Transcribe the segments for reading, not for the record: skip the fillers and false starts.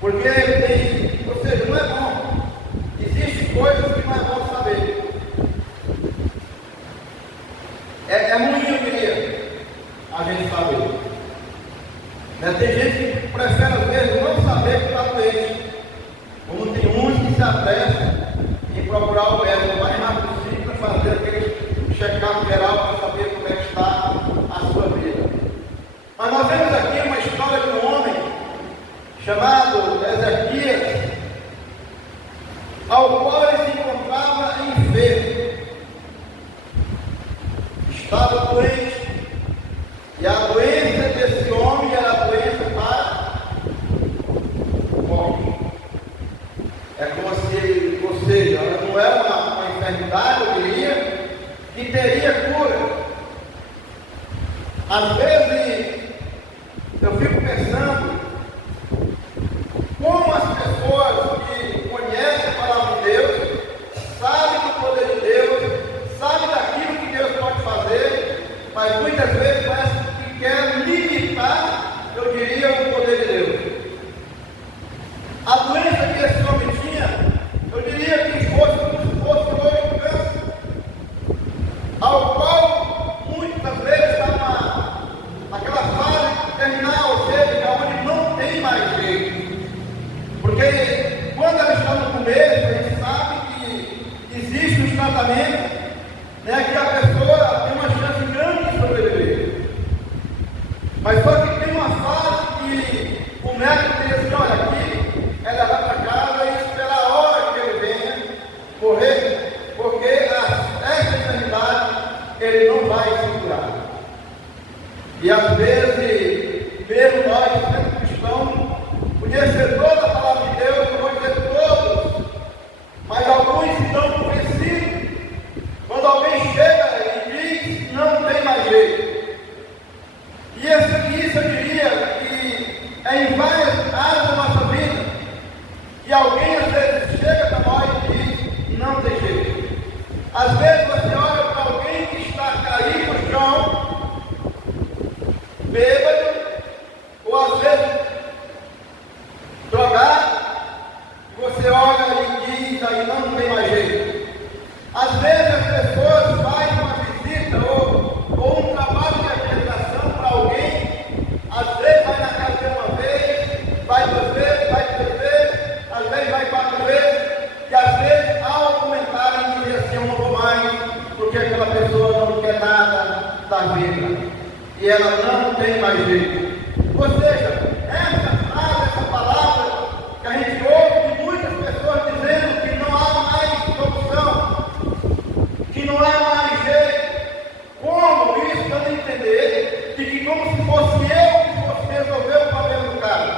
Porque ou seja, não é bom. Existem coisas que não é bom saber. É ruim, eu diria, a gente saber. Né? Tem gente que prefere, às vezes, não saber que está doente. Como tem uns que se apressam em procurar o médico o mais rápido possível para fazer aquele check-up geral para saber como é que está a sua vida. Mas nós vemos aqui uma história de um homem chamado Ezequias, ao qual ele se encontrava enfermo. Estava doente. E a doença desse homem era a doença para morte. É como se ele, ou seja, não é uma enfermidade, eu diria, que teria cura. Às vezes, eu fico pensando como as pessoas que conhecem a palavra de Deus, sabem do poder de Deus, sabem daquilo que Deus pode fazer, mas muitas vezes parece que quer limitar, eu diria, o poder de Deus. A doença que esse homem tinha, eu diria que fosse hoje um câncer, ao qual muitas vezes está naquela fase terminal, ou seja, onde não tem mais jeito. Porque quando ela está no começo, a gente sabe que existe um tratamento, né, que a pessoa tem uma chance grande de sobreviver. Mas só que tem uma fase que o médico diz assim: olha, aqui é levar para casa e esperar a hora que ele venha morrer, porque essa enfermidade ele não vai se curar. E às vezes, mesmo nós, sendo cristãos, conhecedores da palavra de Deus, não vou dizer todos, mas alguns se dão convencidos quando alguém chega e diz: não tem mais jeito. E isso eu diria que é em várias áreas da nossa vida, que alguém às vezes chega para nós e diz: não tem jeito. Às vezes você olha para alguém que está caído no chão, bêbado, ou às vezes drogado, você olha e diz: aí não tem mais jeito. Às vezes as pessoas fazem uma visita ou um trabalho de apresentação para alguém, às vezes vai na casa dele uma vez, vai duas vezes, vai três vezes, às vezes vai quatro vezes, e às vezes há um comentário que diz assim: eu não vou mais, porque aquela pessoa não quer nada da vida, e ela não tem mais jeito. Ou seja, essa frase, essa palavra que a gente ouve de muitas pessoas dizendo que não há mais solução, que não há mais jeito. Como isso dando a entender que como se fosse eu que fosse resolver o problema do cara,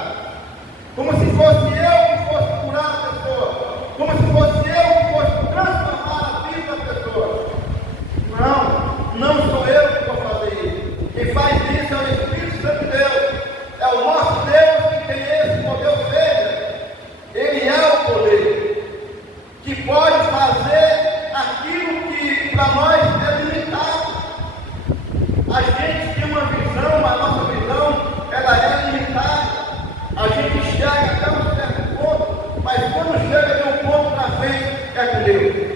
como se fosse eu que fosse curar a pessoa, como se fosse eu que fosse transformar a vida da pessoa. Não sou eu que vou fazer isso. Quem faz isso é o Espírito Santo de Deus, é o nosso Deus que tem esse poder. Ou seja, Ele é o poder que pode fazer aquilo que para nós é limitado. A gente tem uma visão, a nossa visão ela é limitada. A gente enxerga até um certo ponto, mas quando chega de um ponto na frente é com Deus.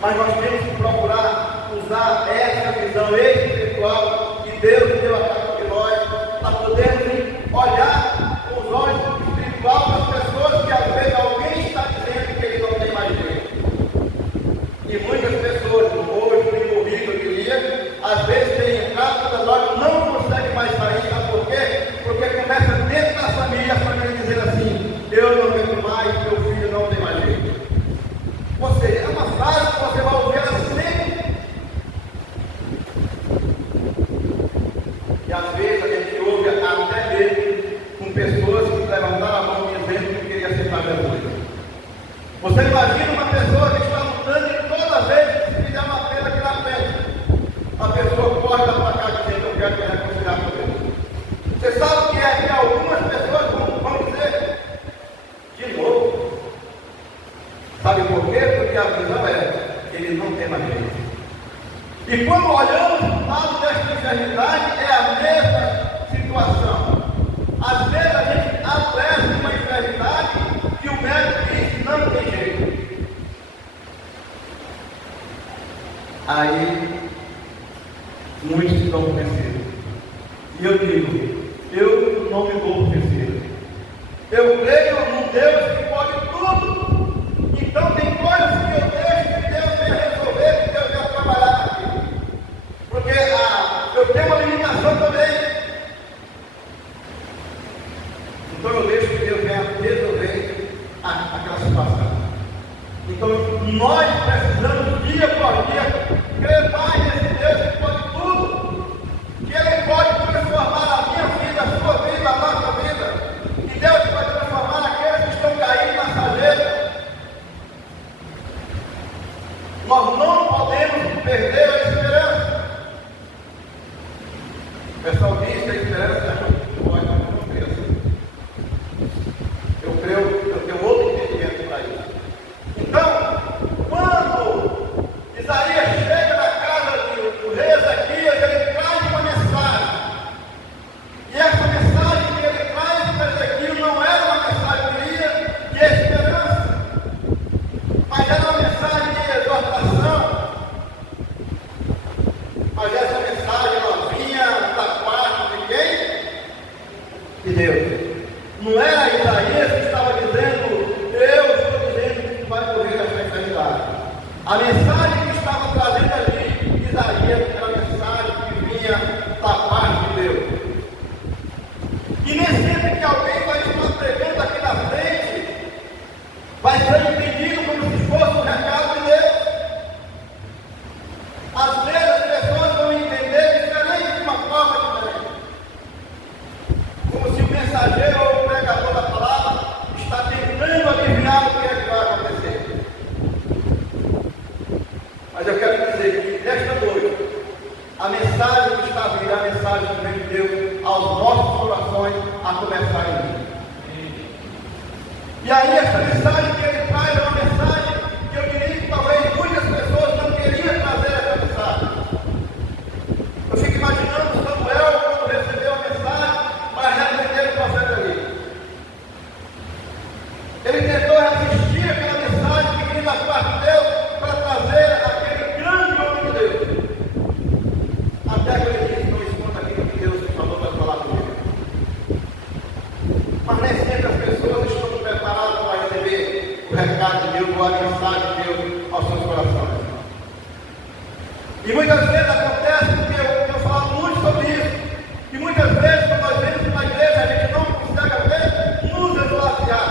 Mas nós temos que procurar usar essa visão espiritual que Deus deu a cada um de nós, para podermos olhar com os olhos espirituais para as pessoas que às vezes alguém está dizendo que ele não tem mais jeito. E muitas pessoas, hoje, tem morrido, eu diria, às vezes tem entrado pelas horas, não consegue mais sair, sabe por quê? Porque começa dentro da família, a família dizer assim: eu não aguento mais, meu filho não tem mais jeito. Ou seja, é uma frase que você vai ouvir ela sempre. E às vezes a gente ouve até mesmo com pessoas que levantaram a mão dizendo que queria aceitar Jesus. Você imagina uma pessoa que está lutando e toda vez que se fizer uma pedra aqui na frente, a pessoa corre lá para cá dizendo: eu quero me reconciliar com Deus. Você sabe o que é que algumas pessoas vão dizer? De novo. Sabe por quê? Porque a visão é: ele não tem mais jeito. E quando olhamos para o lado desta enfermidade, é a mesma situação. Às vezes a gente aí muitos estão convencidos. E eu digo, eu não me vou convencer. Eu creio num Deus que pode tudo. Então tem coisas que eu deixo que Deus venha resolver, que Deus venha trabalhar aqui. Porque eu tenho uma limitação também. Então eu deixo que Deus venha resolver aquela situação. Então nós precisamos dia após dia crer mais nesse Deus que pode tudo. Que Ele pode transformar a minha vida, a sua vida, a nossa vida. E Deus pode transformar aqueles que estão caídos na sarjeta. Nós não podemos perder a esperança. O pessoal diz que a esperança é muito forte, mas não pensa. Eu tenho outro entendimento para isso. Então, quando Isaías chega na casa do rei Ezequias, ele traz uma mensagem. E essa mensagem que ele traz para Ezequias não era uma mensagem de esperança, mas era uma mensagem de exortação. Mas essa mensagem ela vinha da parte de quem? De Deus. Não era Isaías que estava dizendo, eu estou dizendo que vai morrer essa eternidade. A mensagem que estava trazendo ali, Isaías, era a mensagem que vinha da parte de Deus. E nem sempre que alguém vai estar pregando aqui na frente, vai ser entendido como se fosse um recado de Deus. Às vezes as pessoas vão entender diferente de uma forma diferente. Como se o mensageiro ou o pregador da palavra está tentando adivinhar o que é que vai acontecer. Mas eu quero dizer que nesta noite, a mensagem que está vindo é a mensagem que vem de Deus aos nossos corações, a começar em mim. E aí essa mensagem que ele traz é uma mensagem que eu diria que talvez muitas pessoas não queriam trazer essa mensagem. Eu fico imaginando Samuel quando recebeu a mensagem para repreender o profeta ali. Ele tentou resistir àquela mensagem que vinha da parte de Deus para trazer aquele grande homem de Deus. Até que ele disse, não escuta aquilo que Deus falou para falar comigo. Mas nem sempre as pessoas estão preparadas para receber o recado de Deus ou a mensagem de Deus aos seus corações. E muitas vezes acontece, porque eu tenho falado muito sobre isso, que muitas vezes quando nós vemos na igreja a gente não consegue ver nos esvaziar.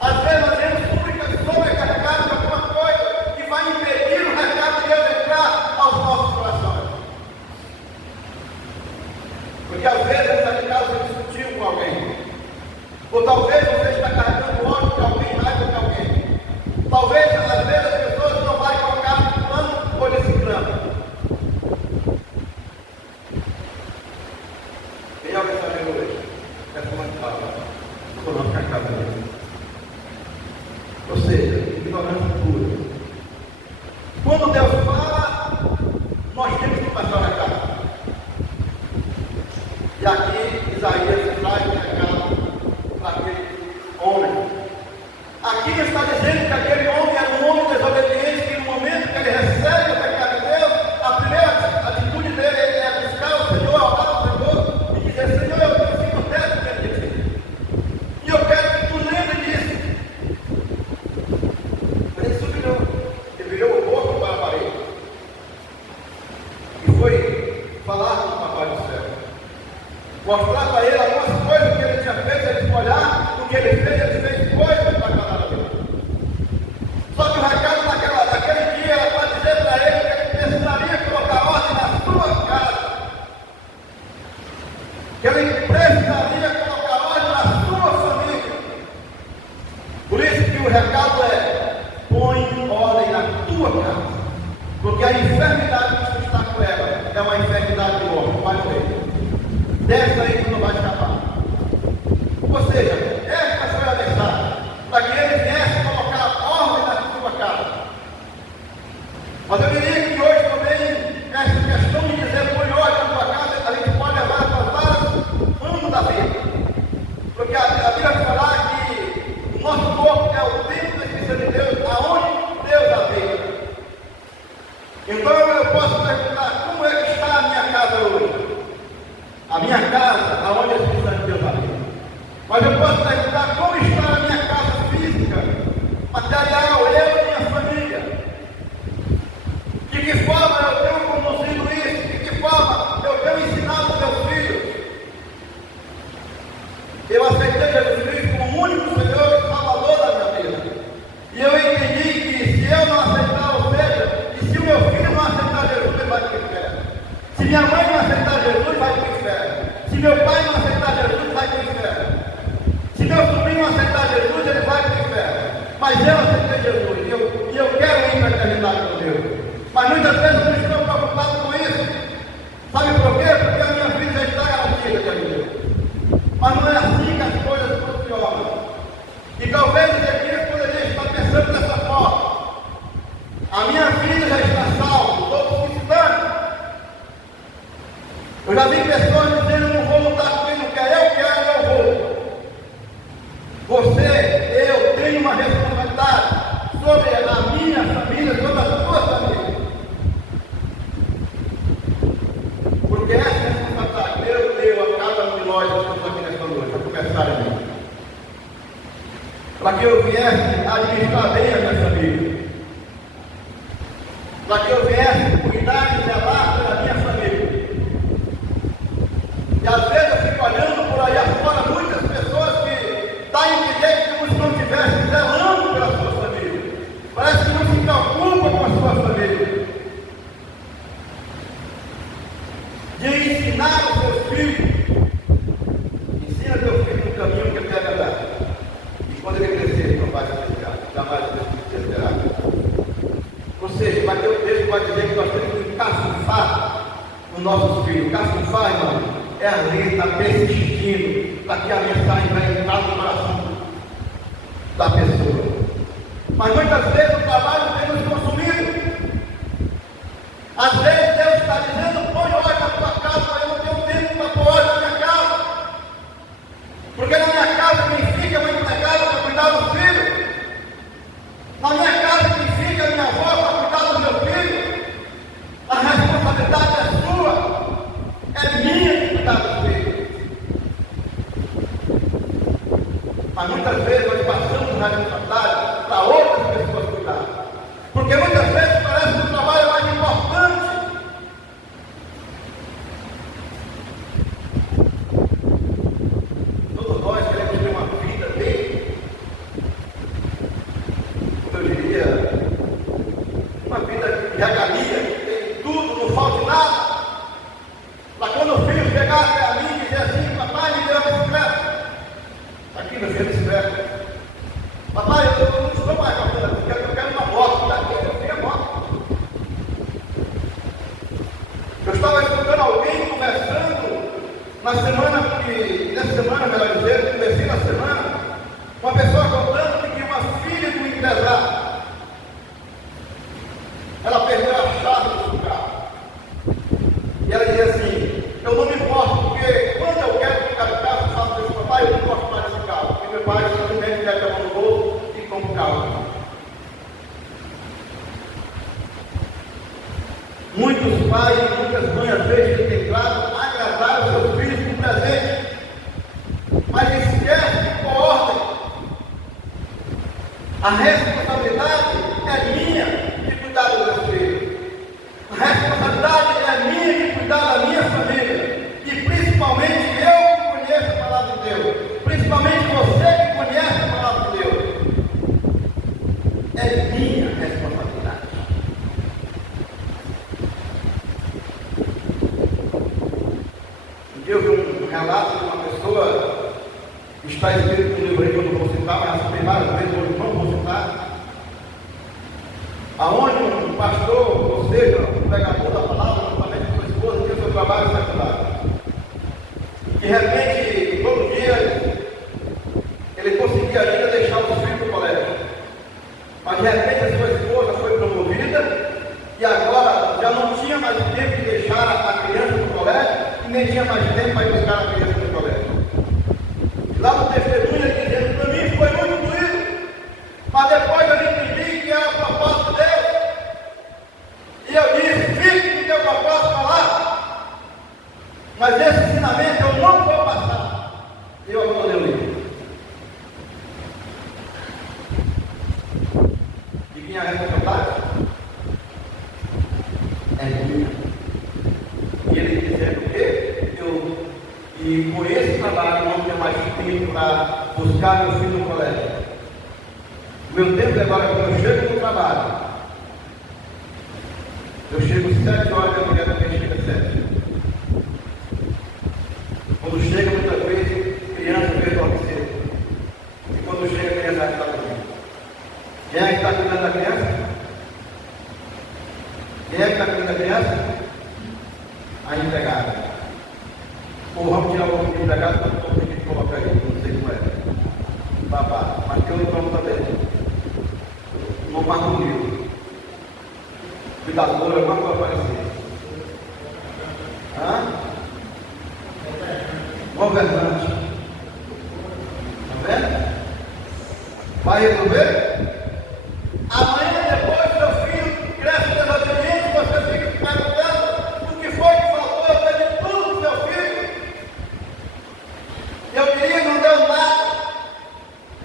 Às vezes nós vemos súplicas sobrecarregadas de alguma coisa que vai impedir o recado de Deus entrar aos nossos corações. Porque às vezes você está de casa discutindo com alguém. Ou talvez você está carregando ódio de alguém, raiva de alguém. Talvez, às vezes, as pessoas não vão colocar no plano ou nesse plano. Quem é o mensageiro hoje? É fundamental. Coloca a casa dele. Ou seja, ignorância pura. Quando Deus fala, nós temos que passar o recado. E aqui Isaías traz o recado para aquele homem. Aqui não está dizendo que aquele homem era um homem desobediente, que no momento que ele recebe o recado de Deus, a primeira atitude dele é buscar o Senhor, orar ao Senhor e dizer, Senhor, eu preciso perto de ti. E eu quero que tu lembre disso. Mas ele subiu, ele virou o rosto para a parede. E foi falar com o Papai do Céu. Mostrar para ele algumas coisas que ele tinha feito, ele olhar o que ele fez coisas para agradar a Deus. Só que o recado daquele dia era para dizer para ele que ele precisaria colocar ordem na sua casa. Que ele precisaria colocar ordem na sua família. Por isso que o recado é, põe ordem na tua casa. Porque a enfermidade que você está com ela é uma enfermidade do homem, vai morrer. Dessa aí que não vai escapar. Ou seja, essa foi a mensagem, para que ele viesse colocar ordem na sua casa. Mas eu diria que hoje também, essa questão de dizer põe ordem na sua casa, a gente pode levar para vários ângulos da vida. Porque a Bíblia vai falar que o nosso corpo é o templo da Espírito de Deus, aonde Deus habita. eu aceitei Jesus e eu quero ir para a eternidade com Deus. Mas muitas vezes eu não estou preocupado com isso. Sabe por quê? Porque a minha vida já está garantida de Deus. Mas não é assim que as coisas funcionam. E talvez Ezequias poderia estar pensando dessa forma. A minha vida já está salva, estou precisando. Eu já vi pessoas dizendo: não vou lutar com quem não quer, eu quero, eu vou. Você, eu tenho uma responsabilidade sobre a minha família, sobre a sua família. Porque essa responsabilidade, Deus deu a cada um de nós que estamos aqui nesta noite, a começar em mim. Para que eu viesse administrar bem a minha família. Para que eu viesse cuidar e zelar pela minha família. E às vezes eu fico olhando por aí afora muitas pessoas que dá a entender como se não estivessem zelando pela sua família. Parece que não se preocupa com a sua família. De ensinar os seus filhos. Ensina teu filho no caminho que ele deve andar. E quando ele crescer, ele não vai se desviar. Jamais se desviará. Ou seja, vai ter um texto que vai dizer que nós temos que caçufar os nossos filhos. Caçufar, irmão, é ali, está persistindo para que a mensagem vai entrar no coração da pessoa. Mas muitas vezes o trabalho tem nos consumido. Às vezes Deus está dizendo: põe óleo na tua casa, mas eu não tenho tempo para pôr óleo na minha casa. Porque na minha casa quem fica é uma empregada para cuidar do filho. Na minha casa quem fica é a minha avó para cuidar do meu filho. A responsabilidade é sua, é minha de cuidar do filho. Mas muitas vezes nós passamos a responsabilidade para outras pessoas cuidar. Porque muitas vezes parece que o trabalho é mais importante. Todos nós queremos ter uma vida bem, como eu diria, uma vida de regalia, tem tudo, não falta nada. Para quando o filho chegar até a mim e dizer assim: papai, me deu a bicicleta. Aqui, meu filho, a bicicleta. Papai, eu não estou mais com a bicicleta, eu quero uma moto. Daqui, eu tenho a moto. Eu estava escutando alguém conversando nessa semana, melhor dizer, comecei na semana, uma pessoa contando que tinha uma filha de um empresário. Ela perdeu a chave do seu carro. E ela dizia assim: eu não me importo, porque quando eu quero trocar de carro, eu faço isso, papai, eu não gosto mais desse carro. Porque meu pai simplesmente mete a mão no bolso e compra o carro. Muitos pais e muitas mães às vezes têm tentado agradar os seus filhos com presente, mas esquece de pôr ordem. A responsabilidade é minha de cuidar do meu filho. A responsabilidade é minha de cuidar da minha família. E principalmente eu que conheço a palavra de Deus. Principalmente você que conhece a palavra de Deus. É minha responsabilidade. Eu vi um relato de uma pessoa que está escrito no livro aí que eu não vou citar, mas tem várias vezes eu não vou citar. Aonde um pastor, ou seja, um pregador da palavra, juntamente com sua esposa, tinha seu trabalho secular. De repente, todo dia, ele conseguia ainda deixar os filhos no colégio. Mas de repente a sua esposa foi promovida e agora já não tinha mais tempo de deixar a criança no colégio e nem tinha mais tempo para ir buscar a criança no colégio. E lá no testemunho ele dizendo: para mim foi muito doído, mas depois eu entendi que era o propósito de Deus. E eu disse: fique com o teu propósito para lá. Mas esse ensinamento eu não vou passar. E eu abandonei o livro. E minha responsabilidade é minha. E ele dizendo o quê? E com esse trabalho não tenho mais tempo para buscar meu filho no colégio. Meu tempo é agora quando eu chego no trabalho. Eu chego 7 horas da manhã, também chega 7. Quando chega, muitas vezes, criança vem dormir cedo. E quando chega, a criança está dormindo. governante. Está vendo? Vai resolver? Amanhã depois seu filho cresce desobediente, você fica perguntando o que foi que faltou, eu perdi tudo do seu filho. Eu queria, não deu nada,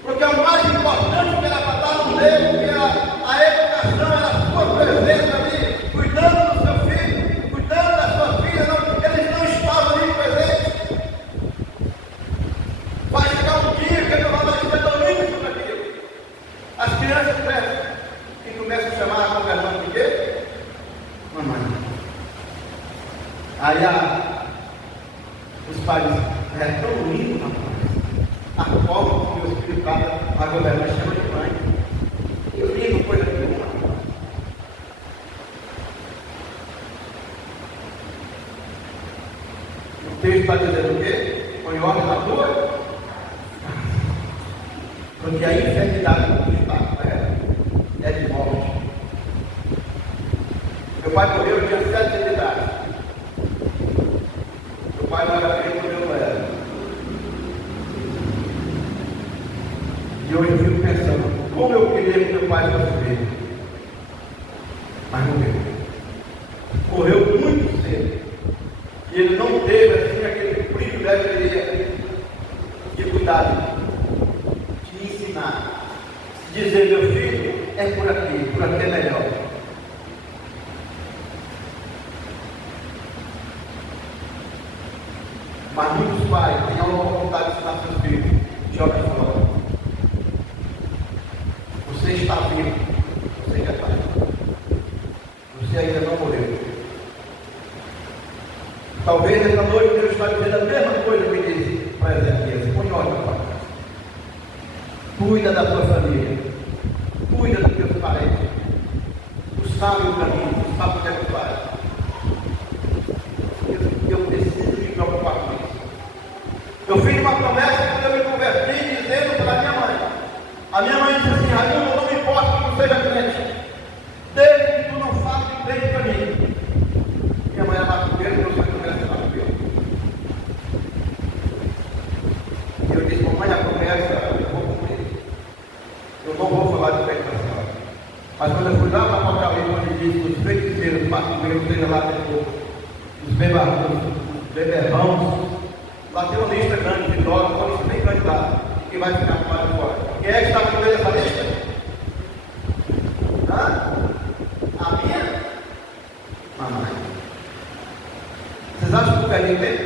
porque o mais importante que era para estar no meio, que era a educação, era a sua presença ali, cuidando do seu filho, cuidando da sua filha, não, eles não estavam ali presentes. Vai chegar um dia que ele não vai ter domínio sobre aquilo. As crianças crescem e começam a chamar a qualquer nome de quê? Mamãe. Aí os pais é tão lindo, rapaz. A forma que o Espírito trata a governante chama de mãe. Eu ligo coisa nenhuma. O texto está dizendo o quê? Põe ordem na tua. Porque a enfermidade do Estado é de morte. Meu pai morreu, eu tinha 7 anos de idade. Meu pai não era bem quando eu não era. E hoje eu fico pensando, como eu queria que meu pai fosse vivo. Mas morreu. Morreu muito cedo. E ele não teve assim aquele privilégio de cuidar de ensinar. Dizer, meu filho, é por aqui é melhor. Mas muitos pais têm a vontade de ensinar seus filhos, joga fora. Você está vivo, você já está. Você ainda não morreu. Talvez essa noite Deus está dizendo a mesma coisa que ele disse para Ezequias: põe ordem para casa. Cuida da tua família, cuida dos teus parentes. Tu sabe o caminho, tu sabe o que é que faz. Eu preciso me preocupar com isso. Eu fiz uma promessa quando eu me converti, dizendo para a minha mãe. A minha mãe disse assim: Raimundo, não me importa que tu seja crente, desde que tu não faça de crente para mim. Minha mãe é macumbeira, eu sou crente macumbeira. E eu disse: mamãe, a promessa eu vou cumprir. Eu não vou falar de crente para a senhora. Mas quando eu fui lá para Apocalipse, onde diz que os feiticeiros, macumbeiros, seja lá dentro, os beberrãos, lá tem uma lista grande de drogas, uma lista bem grande lá, que vai ficar com mais de fora. Quem é que está no meio dessa lista? Hã? A minha? Mamãe. Vocês acham que eu quero ver?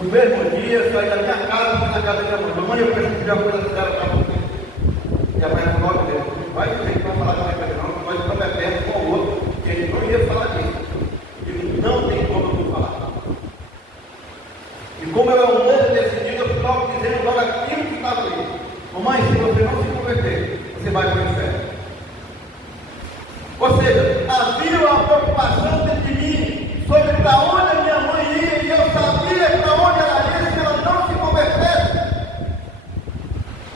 No mesmo dia, eu saí da minha casa, fui na casa da minha mãe. Mamãe, eu preciso pedir uma coisa dela para você. E a mãe falou logo dele: vai dizer que vai falar com a minha não, nós estamos bebendo com o outro, que ele não ia falar disso. E não tem como eu falar. E como eu era um novo decidido, eu estava dizendo logo aquilo que estava ali. Mamãe, se você não se converter, você vai para o inferno. Ou seja, havia uma preocupação dentro de mim sobre para onde a minha mãe ia, e eu sabia para onde ela ia se ela não se convertesse.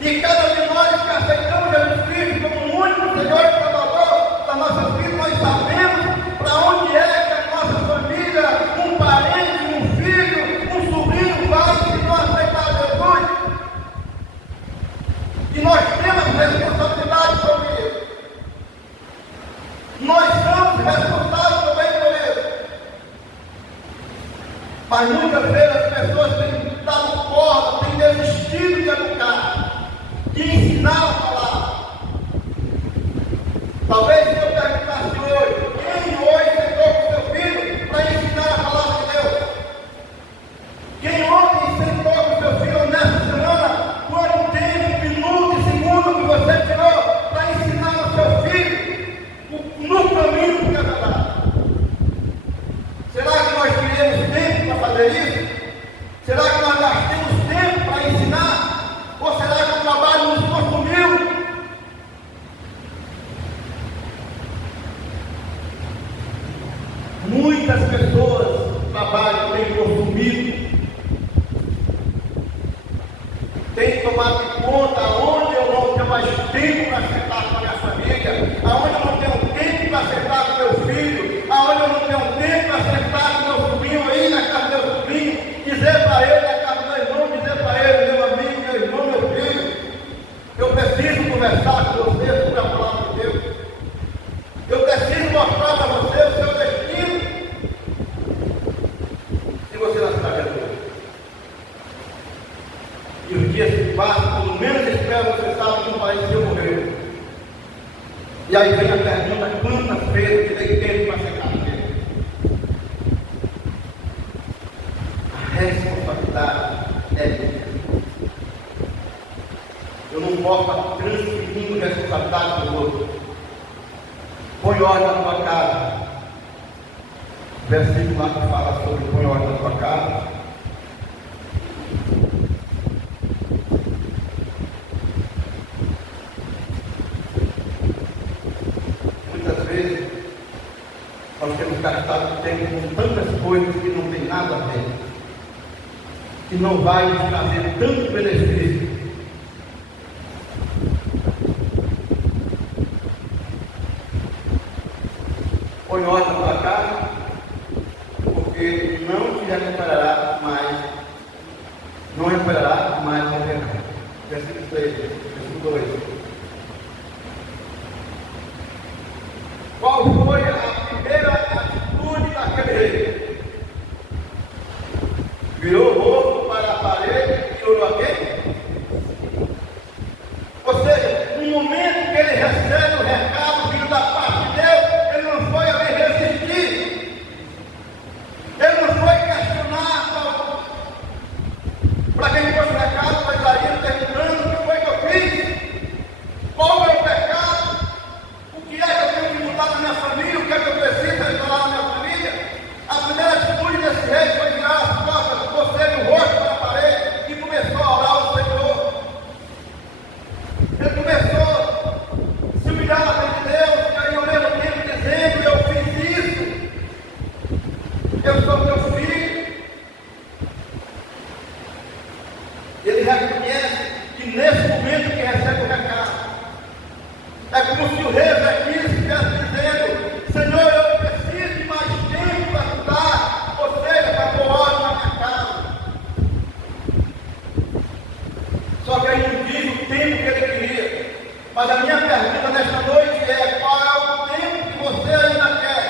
E cada de nós que aceitamos Jesus Cristo como o único Senhor e Salvador da nossa vida, nós sabemos para onde é que a nossa família, um parente, um filho, um sobrinho vai se não aceitar Jesus. E nós temos responsabilidade sobre isso. Nós somos responsáveis também por isso. Mas muitas vezes as pessoas têm dado corda, têm desistido de educar, de ensinar a palavra. Talvez se eu perguntasse hoje, quem hoje sentou com seu filho para ensinar a palavra de Deus? Quem ontem sentou com seu filho nessa semana, quanto tempo, minuto e segundo que você tirou para ensinar ao seu filho no caminho que é verdade? Será que nós teremos tempo para fazer isso? Será que nós gastamos tempo para ensinar? Ou será que o trabalho nos consumiu? Muitas pessoas o trabalho têm consumido, têm tomado conta aonde eu não tenho mais tempo para sentar com a minha família, aonde eu não tenho tempo para sentar com meu filho, aonde eu não tenho tempo para sentar com meu sobrinho aí na casa do meu sobrinho, e os dias se passam, pelo menos espero, você sabe que um parente seu morreu. E aí vem a pergunta: quantas vezes eu dei tempo para secar a terra? A responsabilidade é minha. Eu não posso estar transferindo responsabilidade para o outro. Põe ordem na tua casa. Versículo lá que fala sobre põe ordem na tua casa. Muitas vezes nós temos gastado tempo com tantas coisas que não tem nada a ver, que não vai nos trazer tanto benefício. Põe ordem na tua casa, porque não te recuperará mais, não recuperará mais o pecado. Versículo 3, versículo 2. Qual foi a primeira atitude daquele rei? Virou o rosto para a parede e orou a quem? Ou seja, no momento que ele recebe o recado vindo da parte de Deus, ele não foi ali resistir. Ele não foi questionar para quem foi o recado, mas aí perguntando: o que foi que eu fiz? Qual é o pecado? O que é que eu tenho que mudar na minha família? O que é que eu preciso restaurar na minha família? A primeira atitude desse rei foi virar as costas, você no rosto para a parede, e começou a orar ao Senhor. Ele começou a se humilhar na frente de Deus, e aí ao mesmo tempo dizendo: eu fiz isso, eu sou teu filho. Ele reconhece que nesse momento que recebe o recado, é como se o rei Ezequias estivesse dizendo: Senhor, eu preciso de mais tempo para estudar, ou seja, para pôr ordem na minha casa. Só que ele não diz o tempo que ele queria. Mas a minha pergunta nesta noite é: qual é o tempo que você ainda quer?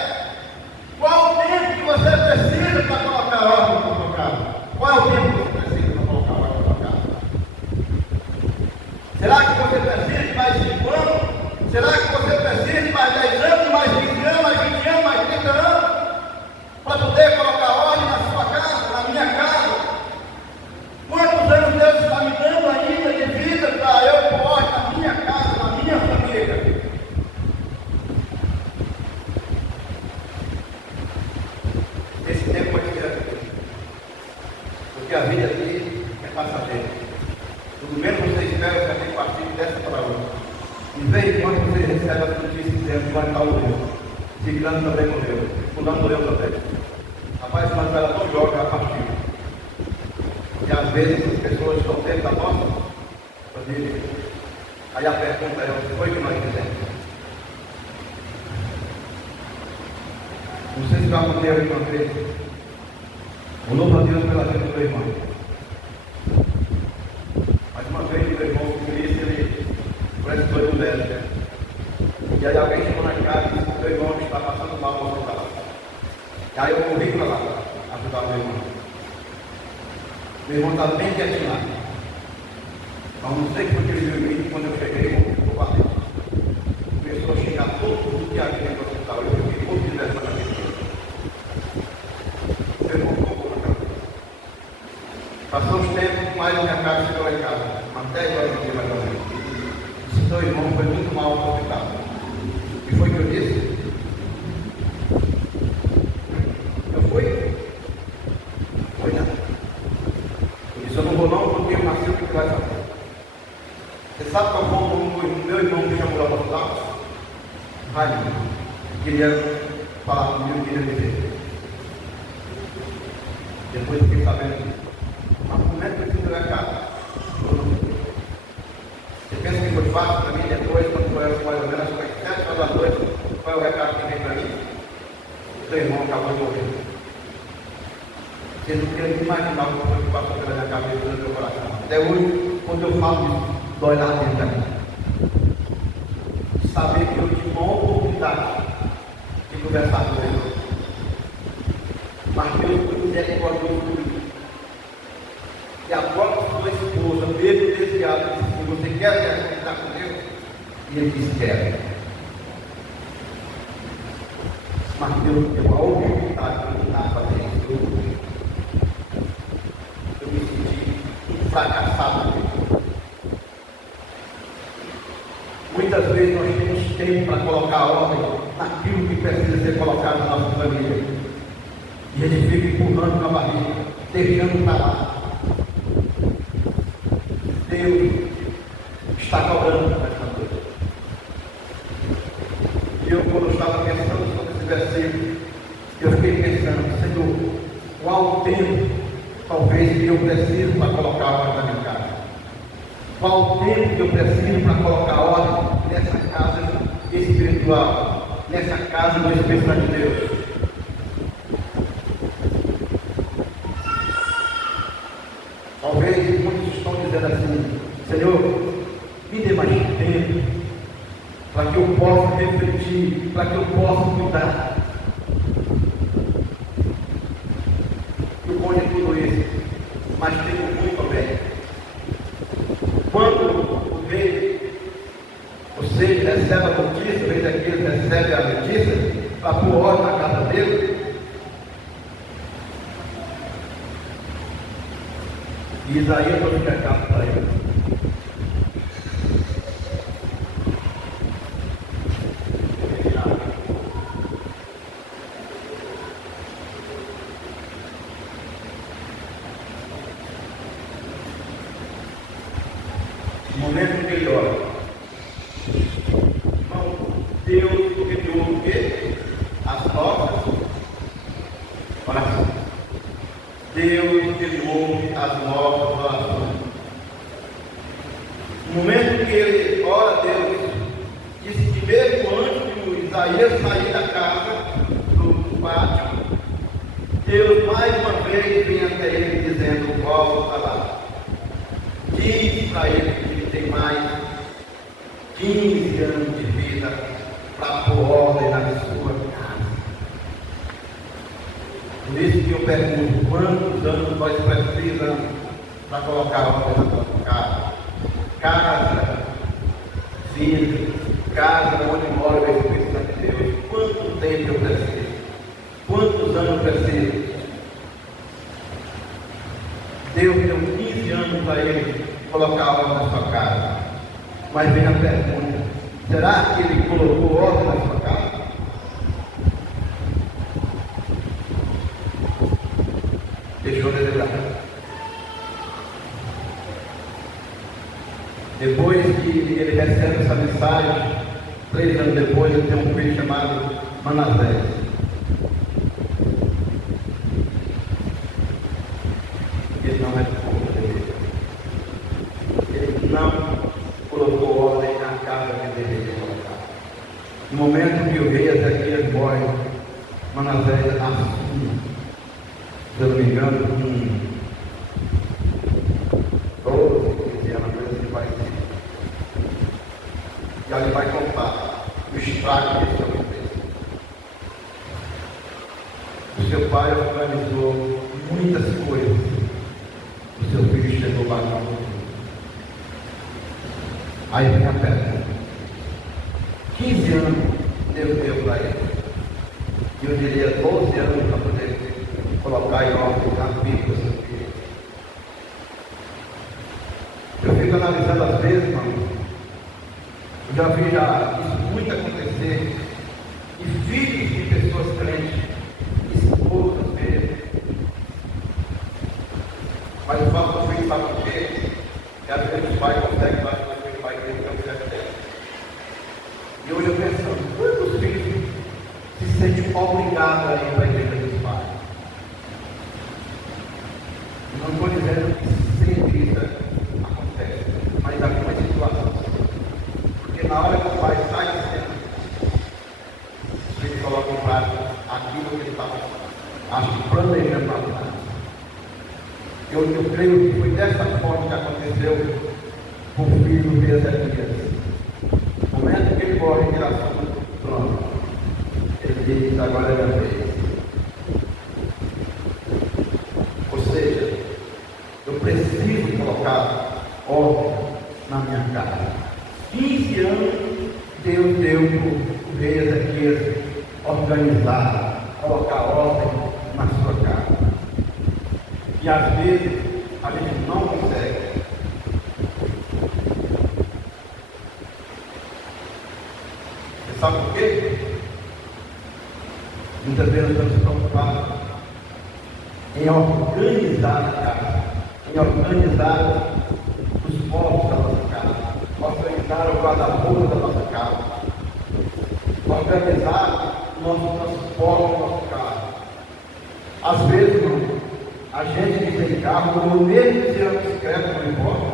Qual o tempo que você precisa para colocar ordem na sua casa? Qual é o tempo que você precisa para colocar ordem na sua casa? Será que você precisa de mais 5 anos? Será que você precisa de mais 10 anos, mais 20 anos, mais 20 anos, mais 30 anos? Para poder colocar ordem na sua casa, na minha casa? Quantos anos Deus está me dando ainda de vida para eu pôr ordem na minha casa, na minha família? Esse tempo vai ser aqui. Porque a vida aqui é passageira. Pelo menos você espera que você partir dessa para outra. De vez em quando você recebe as notícias dizendo que vai estar morreu. Ciclano também morreu. Fulano morreu também. Rapaz, mas ela não joga a partida. E às vezes as pessoas estão dentro da nossa família. Aí a pergunta é: o que foi que nós fizemos? Não sei se vai acontecer aqui uma vez. O louvo a Deus pela vida do meu irmão. Mais uma vez o meu irmão Cristo, ele parece que foi do médico. E aí alguém chegou na casa e disse: meu irmão está passando mal no hospital. E aí eu corri para lá ajudar o meu irmão. Meu irmão estava bem quietinho lá. Mas não sei porque ele viu em mim. Quando eu cheguei, eu falei. Começou a xingar todo mundo que havia no hospital. Eu fiquei muito dessa cabeça. Meu irmão ficou na cabeça. Passou os tempos, mais um recado chegou lá em casa. Umas 10 horas do dia mais ou menos. Disse: seu irmão foi muito mal no hospital. E foi o que eu disse? Eu fui? Foi nada. Eu disse: eu não vou não, porque eu nasci o que vai fazer. Você sabe qual foi o meu irmão que chamou lá para o hospital? Rainha. Queria falar comigo, queria me ver. Depois fiquei sabendo. Mas como é que eu fiz o recado? Você pensa que foi fácil para mim depois, quando foi mais ou menos 7 horas da noite, qual é o recado que vem para mim? O seu irmão acabou de morrer. Você não quer nem imaginar o que passou pela minha cabeça e no meu coração. Até hoje, quando eu falo isso, dói lá dentro da minha. Saber que eu tive uma oportunidade de conversar com ele. Mas Deus foi misericordioso comigo. E a própria sua esposa Pedro desviado disse assim: você quer se reconciliar com Deus? E ele disse: quero. Mas Deus deu a oportunidade de eu tentar fazer isso. Eu me senti um fracassado. Muitas vezes nós temos tempo para colocar ordem naquilo que precisa ser colocado na nossa família. E ele fica empurrando com a barriga, deixando para lá. Deus está cobrando essa coisa. E eu, quando estava pensando sobre esse versículo, eu fiquei pensando: Senhor, qual tempo talvez que eu preciso para colocar ordem na minha casa? Qual tempo que eu preciso para colocar ordem nessa casa espiritual, nessa casa do Espírito Santo de Deus? Talvez muitos estão dizendo assim: Senhor, me dê mais tempo para que eu possa refletir, para que eu possa cuidar. Eu ponho tudo isso, mas tenho muito bem. Quando o rei, você recebe a notícia, o rei daquele recebe a notícia para pôr ordem na casa dele, e Isaías foi ficar casa para ele. No momento que ele ora, irmão, Deus enviou o quê? As nossas orações. Deus enviou as nossas orações. No momento que ele ora, Deus disse que mesmo antes de Isaías sair da casa, do pátio, Deus mais uma vez vinha até ele dizendo: volta lá. Diz para ele que ele tem mais 15 anos de vida para pôr ordem na sua casa. Por isso que eu pergunto: quantos anos nós precisamos para colocar ordem na nossa casa? Casa, filho, casa onde mora o Espírito Santo de Deus. Quanto tempo eu preciso? Quantos anos eu preciso? Deus deu 15 anos para ele colocar ordem na sua casa. Mas vem a pergunta: será que ele colocou ordem na sua casa? Deixou de lembrar. Depois que ele recebe essa mensagem, 3 anos depois, ele tem um filho chamado Manassés. Ele não é do povo dele. Ele não colocou ordem na casa que deveria colocar. No momento que o rei Ezequias morre, Manassés assume, se eu não me engano, com 12, 15 anos, ele vai ser. E aí ele vai contar o estrago que esse homem fez. O seu pai organizou muitas coisas. O seu filho chegou lá no mundo. Aí vem a pergunta: 15 anos Deus deu para ele. E eu diria 12 anos para poder colocar em ordem a vida do seu filho. Eu fico analisando às vezes, irmão. Eu já vi isso muito acontecer. E filhos de pessoas crentes, esposas dele. Mas o fato do filho sabe por quê? Que às vezes o pai consegue fazer o filho vai ter que é o certo dele. E hoje eu pensando: quantos filhos se sentem obrigados a ir para a igreja dos pais? Não estou dizendo que sempre isso acontece, mas algumas situações. Porque na hora que o pai sai de cena, ele coloca em prática aquilo que ele estava planejando na vida. Eu creio que foi dessa forma que aconteceu com o filho de Ezequias. No momento que ele morre em direção do trono, ele diz: agora é a vez. Ou seja, eu preciso colocar ordem na minha casa. 15 anos Deus deu para o rei Ezequias organizar, colocar ordem na sua casa. E às vezes a gente não consegue. Você sabe por quê? Muitas vezes nós estamos preocupados em organizar a casa, em organizar os móveis da nossa casa, organizar o guarda-roupa da nossa casa, organizar o nosso transporte do nosso carro. Às vezes, não, a gente que tem carro, ou mesmo que seja bicicleta, não importa,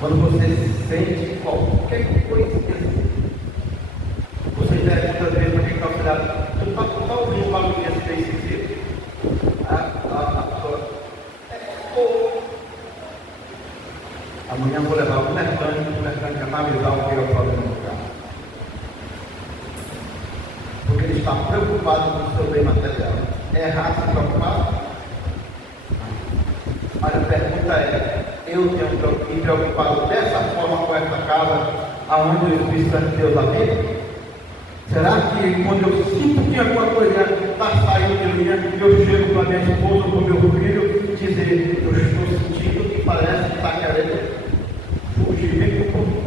quando você se sente qualquer coisa, você deve muitas vezes para quem está auxiliado, tu está ouvindo o barulho desse PCC? Amanhã eu vou levar o mecânico analisar o que é o problema do carro. Porque ele está preocupado com o seu bem material. É errado se preocupar? Mas a pergunta é, eu tenho me preocupado dessa forma com essa casa, aonde o Espírito Santo de Deus habita? Será que quando eu sinto que alguma coisa está saindo de mim, eu chego para minha esposa ou para o meu filho e dizer, eu estou sentindo que parece que está querendo fugir do corpo?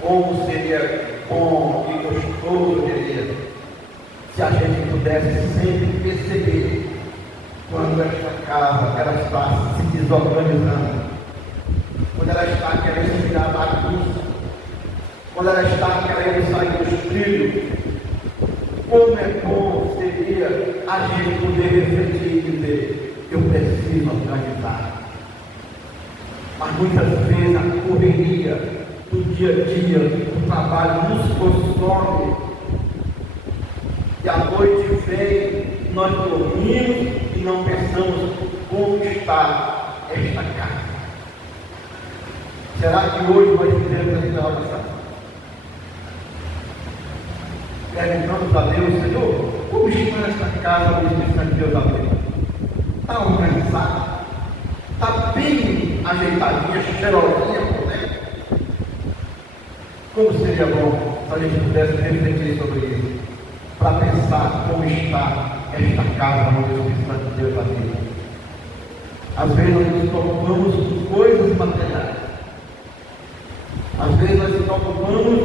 Como seria bom e gostoso, eu diria, se a gente pudesse sempre perceber quando esta casa ela está se desorganizando, quando ela está querendo virar bagunça, quando ela está querendo sair dos trilhos. Como é bom seria a gente poder refletir e dizer, eu preciso organizar. Mas muitas vezes a correria do dia a dia, do trabalho nos consome, e a noite vem, nós dormimos e não pensamos como está esta casa. Será que hoje nós fizemos essa oração? Perguntamos a Deus, Senhor, como está esta casa onde o Espírito Santo de Deus habita? Está organizada? Está bem ajeitadinha, cheirosinha por dentro? Como seria bom se a gente pudesse refletir sobre isso, para pensar como está esta casa onde o Espírito Santo de Deus habita? Às vezes nós nos preocupamos com coisas materiais. Às vezes nós nos preocupamos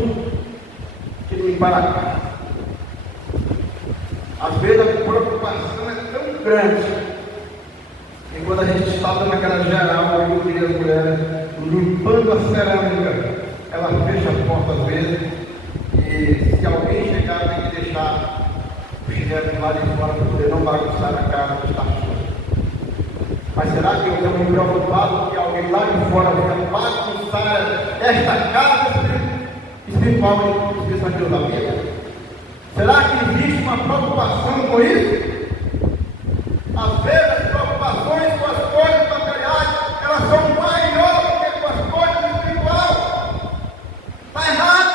de limpar a casa. Às vezes a preocupação é tão grande que quando a gente está naquela geral, eu queria as mulheres limpando a cerâmica, ela fecha a porta às vezes e se alguém chegar tem que deixar o chinelo lá de fora para poder não bagunçar a casa que está suja. Mas será que eu estou me preocupado que alguém lá de fora venha bagunçar esta casa espiritual do Espírito Santo de Deus da vida? Será que existe uma preocupação com isso? Às vezes as preocupações com as coisas materiais, elas são maiores do que com as coisas espirituais. Está errado.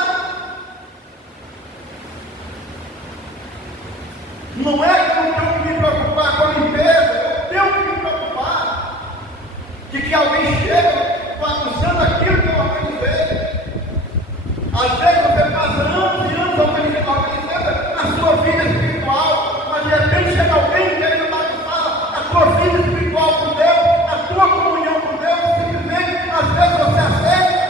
Não é que eu tenho que me preocupar com a limpeza, eu tenho que me preocupar de que alguém chega bagunçando aquilo que eu organizei. Às vezes você passa anos e anos organizando a sua vida espiritual, mas de repente chega alguém querendo bagunçar a sua vida espiritual com Deus, a tua comunhão com Deus, simplesmente às vezes você aceita.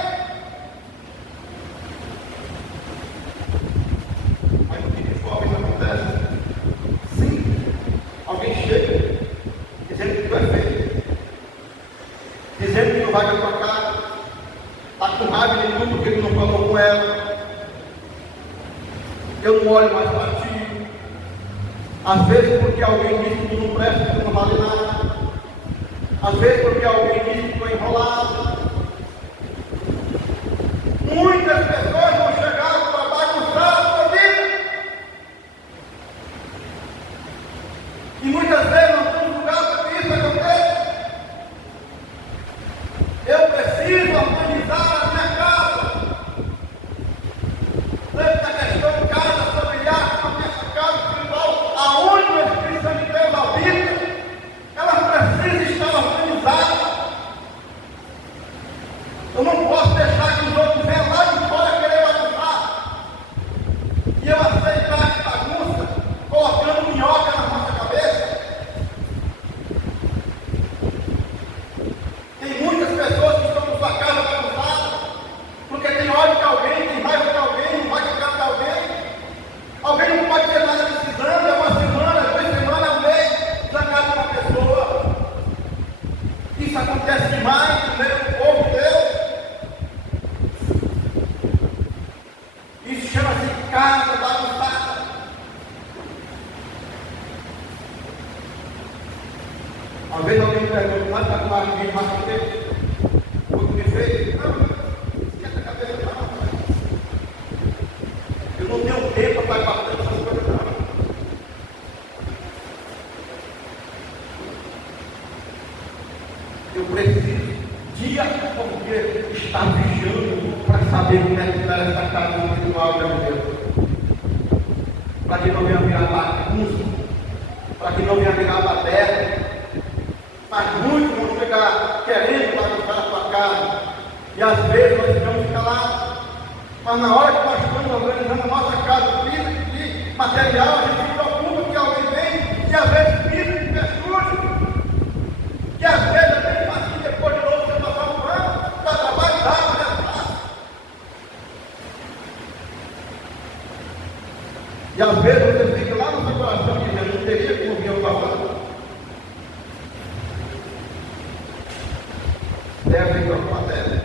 Mas o que de forma isso acontece? Sim, alguém chega dizendo que tu é feio, dizendo que não vai para tua casa, está com raiva de tudo porque tu não falou com ela. Eu não olho mais para ti. Às vezes porque alguém disse que tu não presta, que tu não vale nada. Às vezes porque alguém disse que tu é enrolado. Muitas pessoas vão chegar para bagunçar a tua vida. E muitas vezes nós temos lugar para que isso aconteça. Eu preciso organizar a minha casa. Lembra da questão de casa familiar, com a minha casa espiritual, aonde o Espírito Santo de Deus habita? Uma vez alguém me perguntou, mas está com uma filha, mas por quê? O que me fez? Não, esquenta a cabeça não, pai. Eu não tenho tempo para estar batendo essas coisas não. Eu preciso, dia por dia, estar vigiando para saber como é que está essa casa espiritual de Deus. Para que não venha virar bagunça, para que não venha virar baderna. Mas muitos vão chegar querendo bagunçar a sua casa. E às vezes nós ficamos calados. Mas na hora que nós estamos organizando a nossa casa física e material, a gente se preocupa que alguém vem e às vezes pisa e é sujo. E às vezes é bem fácil depois de novo você passar um pano para trabalhar, né? E às vezes você fica lá no seu coração dizendo, não teria como vir eu falar. Deve me preocupar dela.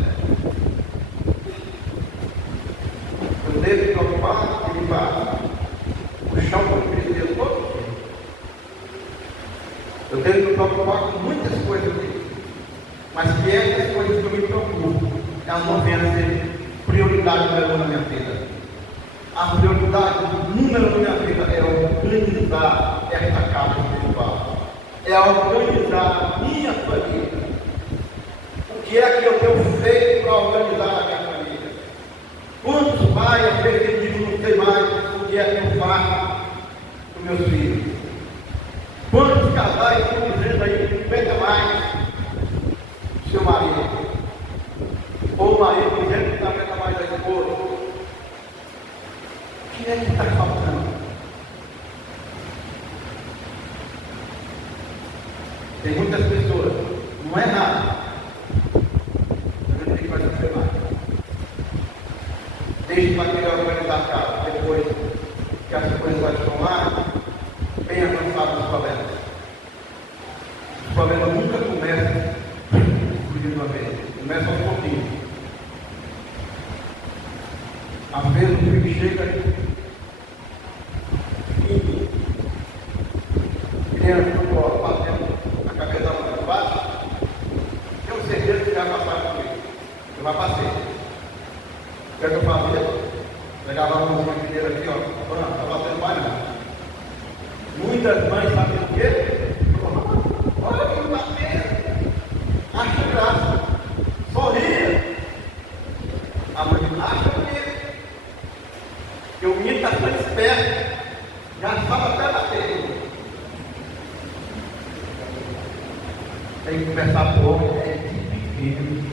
Eu devo me preocupar e limpar o chão com o Cristo todo dia. Eu devo me preocupar com muitas coisas aqui. Mas que essas coisas que eu me preocupo, elas não venham a ser prioridade na minha vida. A prioridade número da minha vida é organizar esta casa espiritual. É organizar a minha família. O que é que eu tenho feito para organizar a minha família? Quantos pais, às vezes, eu digo, não sei mais o que é que eu faço com meus filhos? Quantos casais estão dizendo aí que não aguenta mais seu marido? Ou o marido dizendo que não aguenta mais a esposa? O que é que está faltando? Tem muitas pessoas, não é nada. A gente tem que fazer mais. Deixe o material organizar a casa, depois que as coisas vão estão lá, bem avançados os problemas. Os problemas nunca começam de uma vez, começam um pouquinho. Às vezes o filho chega e criança batendo na cabeça da mãe de baixo, tenho certeza que vai passar comigo. Eu vou passar. O que é que eu fazia? Pegava uma mãozinha primeiro aqui, ó, não está batendo mais não. Muitas mães sabem o quê? Olha que não está batendo. Acha graça. Sorria. A mãe acha bonito. Porque o menino está tão esperto. Já sabe até bater. Tem que começar por homem, é pequeno.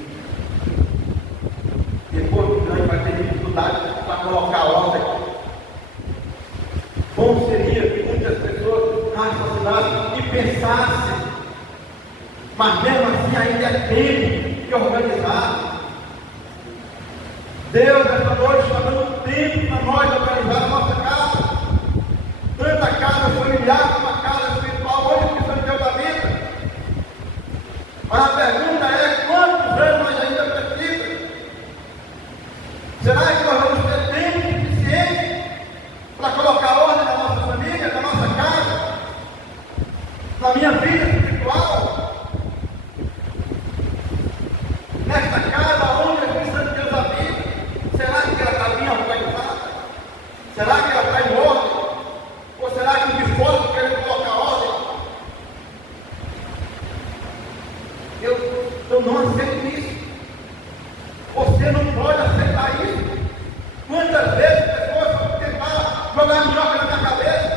Depois do grande vai ter dificuldade para colocar ordem. Bom seria que muitas pessoas raciocinassem e pensassem, mas mesmo assim ainda é tempo de organizar. Deus esta noite está dando tempo para nós organizar a nossa casa. Tanto a casa familiar como a casa espiritual, hoje precisamos de Deus da vida. Mas a pergunta é, quantos anos nós ainda precisamos? Será que nós vamos ter tempo suficiente para colocar ordem na nossa família, na nossa casa, na minha vida espiritual? Nesta casa onde a presença de Deus habita, será que ela está bem organizada? Será que ela está em ordem? Ou será que de fora querendo colocar ordem? Eu não aceito isso. Você não pode aceitar isso. Quantas vezes pessoas vão tentar jogar minhoca na minha cabeça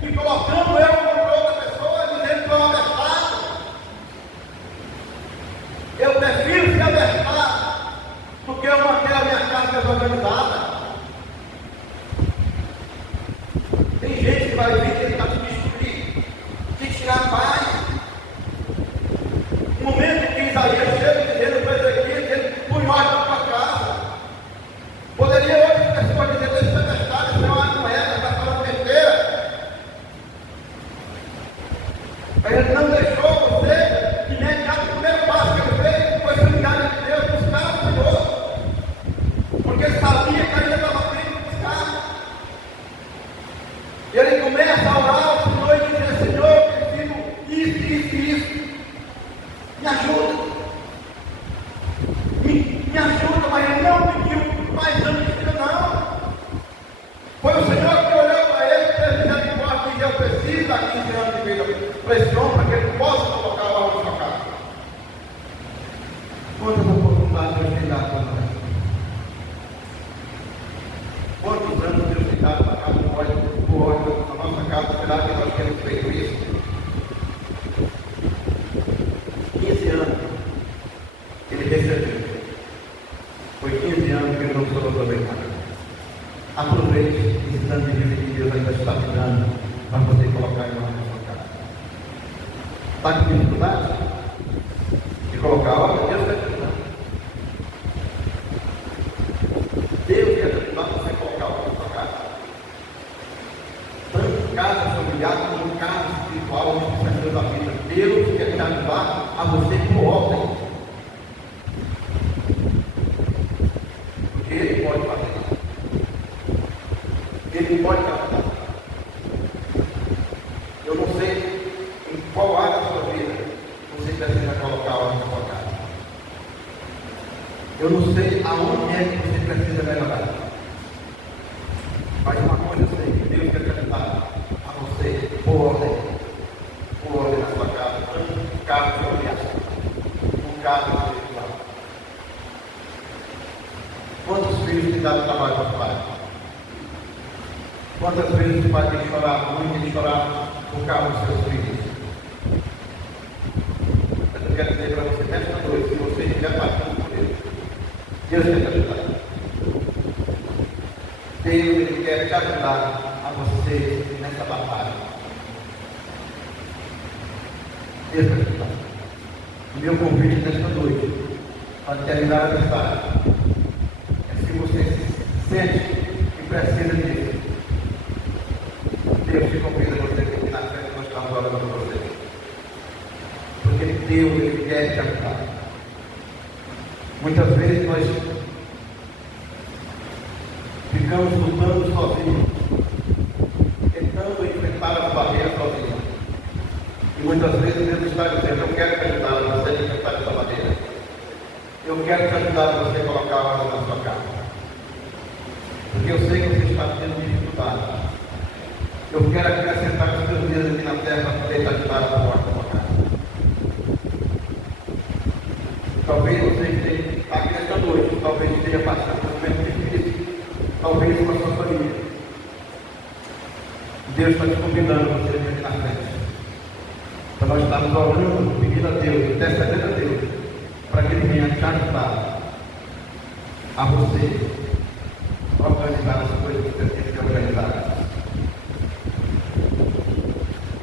e colocando eu contra outra pessoa, dizendo que eu sou abertado. Eu prefiro ser abertado do que eu manter a minha casa desorganizada. Tem gente que vai vir tentar te destruir, te tirar a paz. No momento que Isaías chega dizendo para Ezequiel, dizendo, põe ordem na tua casa. Poderia outras pessoas dizer, deixa eu testar, isso não é, está falando besteira. Ele não deixou você, e nem o primeiro passo que ele fez foi se ligar de Deus, buscar o Senhor. Porque ele sabia que ainda estava tendo que buscar. Ele começa a orar ao Senhor e dizer, Senhor, eu preciso isso, isso e isso. para esse homem, para que ele possa colocar o alvo na sua casa. Quantas oportunidades Deus tem dado para nós? Quantos anos Deus tem dado para cada óleo na nossa casa? Será que nós temos feito isso? 15 anos ele recebeu. Foi 15 anos que ele não soube aproveitar. Aproveite esse tanto de vida que Deus ainda está te dando para poder colocar em na sua casa. Está com dificuldade de colocar a obra? Deus quer te ajudar. Deus quer te ajudar para você colocar a obra na sua casa. Tanto casa familiar como casa espiritual, onde você da vida. Deus quer te ajudar a você por ordem. Porque Ele pode fazer. Ele pode ajudar. Eu não sei em qual área da sua vida você precisa colocar a ordem na sua casa. Eu não sei aonde é que você precisa melhorar. Mas uma coisa eu sei, que Deus quer te ajudar a você por ordem na sua casa, no caso familiar, no caso espiritual. Quantos filhos te dão trabalho para os pais? Quantas vezes o pai tem que chorar, a mãe tem que chorar por causa dos seus filhos? Mas eu quero dizer para você, nesta noite, se você estiver passando por Deus, Deus quer te ajudar. Deus Ele quer te ajudar a você nessa batalha. Deus quer te ajudar. O meu convite nesta noite, para terminar a mensagem, é se você sente que precisa disso. Deus te convida a você aqui na frente, nós estamos orando por você. Porque Deus Ele quer te ajudar. Muitas vezes nós ficamos lutando sozinhos, tentando enfrentar as barreiras sozinhos. E muitas vezes Deus está dizendo, eu quero te ajudar a você enfrentar essa barreira. Eu quero te ajudar a você colocar a ordem na sua casa. Porque eu sei que você está tendo dificuldade. Eu quero acrescentar os teus dias aqui na terra para poder te ajudar a porta da sua casa. Talvez você esteja aqui nesta noite, talvez esteja passando por um momento difícil, talvez com a sua família. Deus está te convidando a você aqui na frente. Então nós estamos orando, pedindo a Deus, intercedendo a Deus, para que Ele venha te ajudar a você organizar as coisas que você tem que organizar.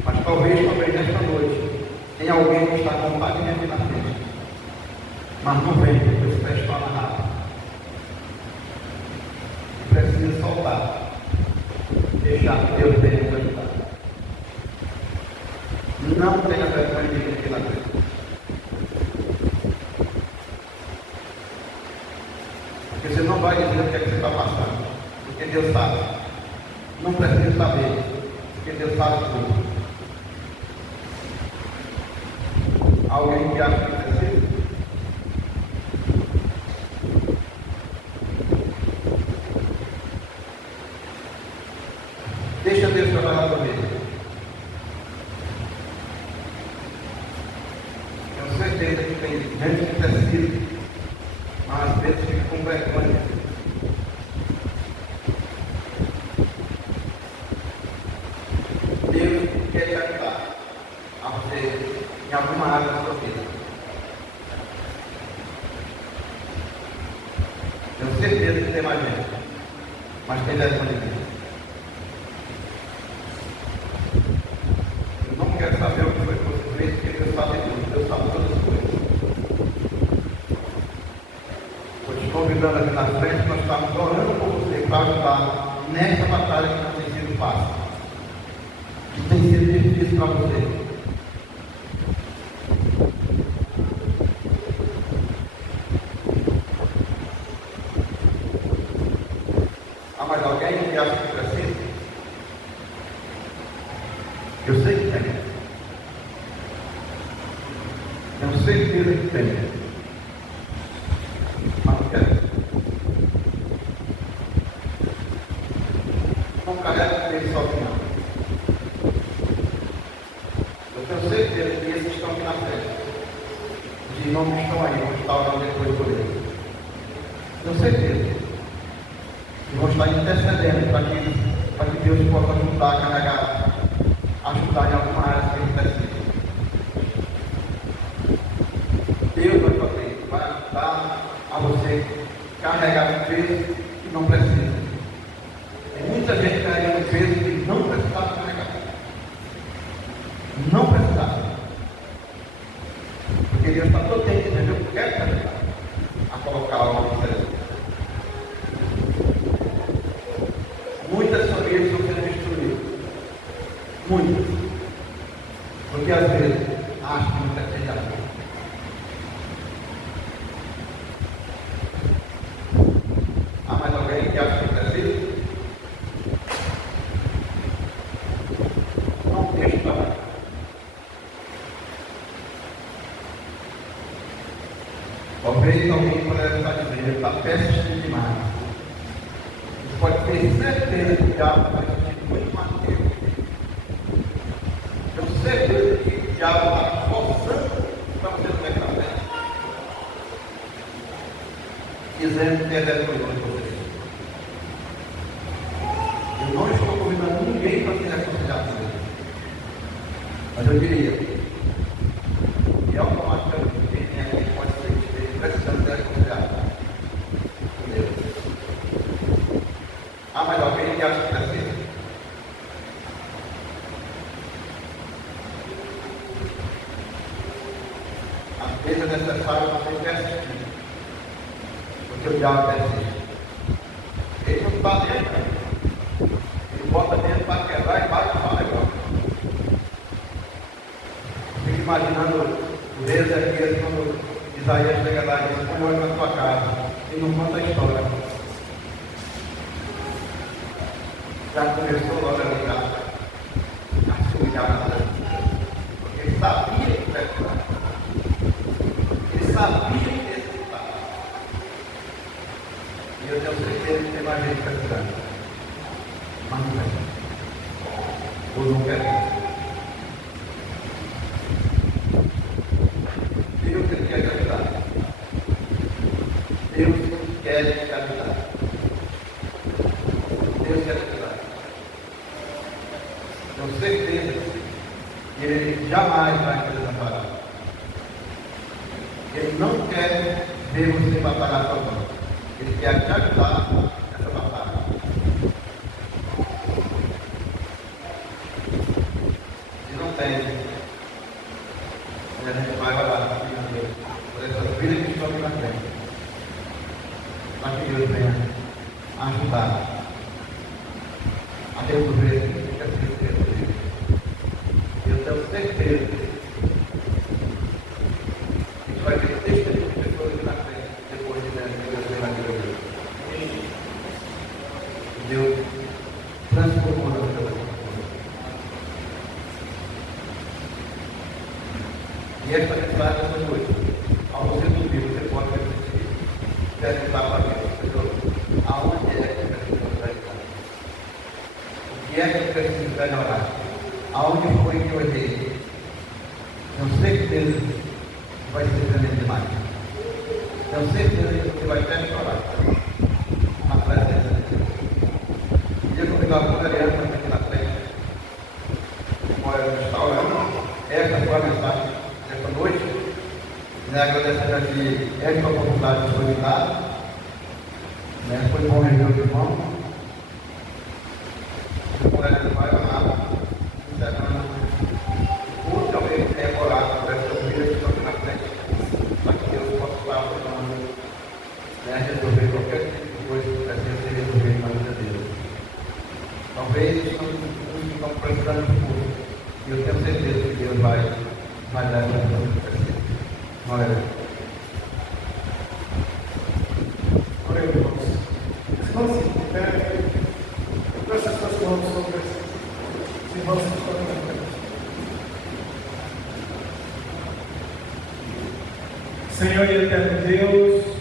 Mas talvez nesta noite tem alguém que está com vontade de vir na frente, mas não vem, porque os pés estão amarrados. E precisa soltar, deixar que Deus venha te ajudar. Não tenha vergonha de vir aqui na frente. Porque você não vai dizer o que é que você está passando, porque Deus sabe. Não precisa saber, porque Deus sabe tudo. Alguém que acha que precisa? Deixa Deus trabalhar comigo. Tenho certeza que tem gente que precisa, mas às vezes fica com vergonha. Deus quer te ajudar a você em alguma área da sua vida. Tenho certeza que tem mais gente, mas tem vergonha de Deus. Eu não quero saber o que foi que você fez, porque Deus sabe tudo, Deus sabe todas as coisas. Estou te convidando aqui na frente, nós estamos orando por você para ajudar nessa batalha que não tem sido fácil, que tem sido difícil para você. Há mais alguém que acha que precisa? Eu sei que tem. Tenho certeza que tem. Mas não quero. Não carrega ele sozinho. Eu tenho aqui na frente. Os irmãos que estão aí, vão estar orando depois por eles. Tenho certeza que vão estar intercedendo para que Deus possa ajudar a carregar, ajudar em alguma área que ele precisa. Deus vai fazer, vai ajudar a você carregar o peso que não precisa. Tem muita gente carregando peso que não precisava carregar. Não precisava. Porque Deus está todo tempo dizendo, eu quero te ajudar a colocar algo diferente. Muitas famílias estão sendo destruídas. Muitas. Porque às vezes acham que não precisa de amor. Há mais alguém que acha que precisa? Não deixe para. Talvez alguém possa estar dizendo, ele está péssimo demais. Você pode ter certeza que o diabo vai sentir muito mais que eu. Tenho certeza que o diabo está forçando para você não estar bem. Dizendo que é vergonhoso de você. Eu não estou convidando ninguém para se reconciliar com ele. Mas eu diria que automaticamente quem tem aqui pode ser precisando ser reconciliado com Deus. Há mais alguém que acha que precisa? Às vezes é necessário você persistir. Porque o diabo persiste. Ele não está dentro. Ele bota dentro para quebrar e bate para o negócio. Fico imaginando o rei Ezequias quando Isaías chega lá e diz, como olha na sua casa. E não conta a história. Já começou logo a ligar. A se humilhar na vida. Porque ele sabia que precisava. Ele sabia que necessitava. E eu tenho certeza que tem mais gente precisando. Mas não é. Ou não quer. Deus quer te ajudar. Deus quer te ajudar. Deus quer te ajudar. Tenho certeza que Ele jamais vai te desamparar. Ele não quer ver você batalhar sozinho. Ele quer te ajudar nessa batalha. Se não tem, a gente vai orar por essas vidas que estão aqui na frente. Para que Deus venha ajudar a resolver essa tristeza dele. Eu tenho certeza que vai ter testemunho de pessoas aqui na frente depois de Deus ver na vida dele. Deus transformou na vida dele. E esta mensagem essa noite, ao você dormir, você pode refletir, perguntar para Deus, Senhor, aonde é que eu preciso melhorar? O que é que eu preciso melhorar? Aonde foi que eu errei? Tenho certeza que vai ser tremendo demais. Tenho certeza que você vai até chorar na presença de Deus. E eu convido a Mariana para aqui na frente. Olha, está orando. Essa foi a mensagem dessa noite. Agradecendo aqui esta oportunidade de foi dada. Foi bom rever os irmãos. O colega vai orar. Curte alguém que quer orar por essa vida que estão aqui na frente. Para que Deus possa estar ajudando a resolver qualquer tipo de coisa que precisa ser resolvido na vida dele. Talvez estão precisando de força. E eu tenho certeza que Deus vai dar essa ajuda que precisa. Glória a Deus. Glória a Deus. Irmãos, presta suas mãos sobre os irmãos que estão na frente. Senhor e eterno Deus,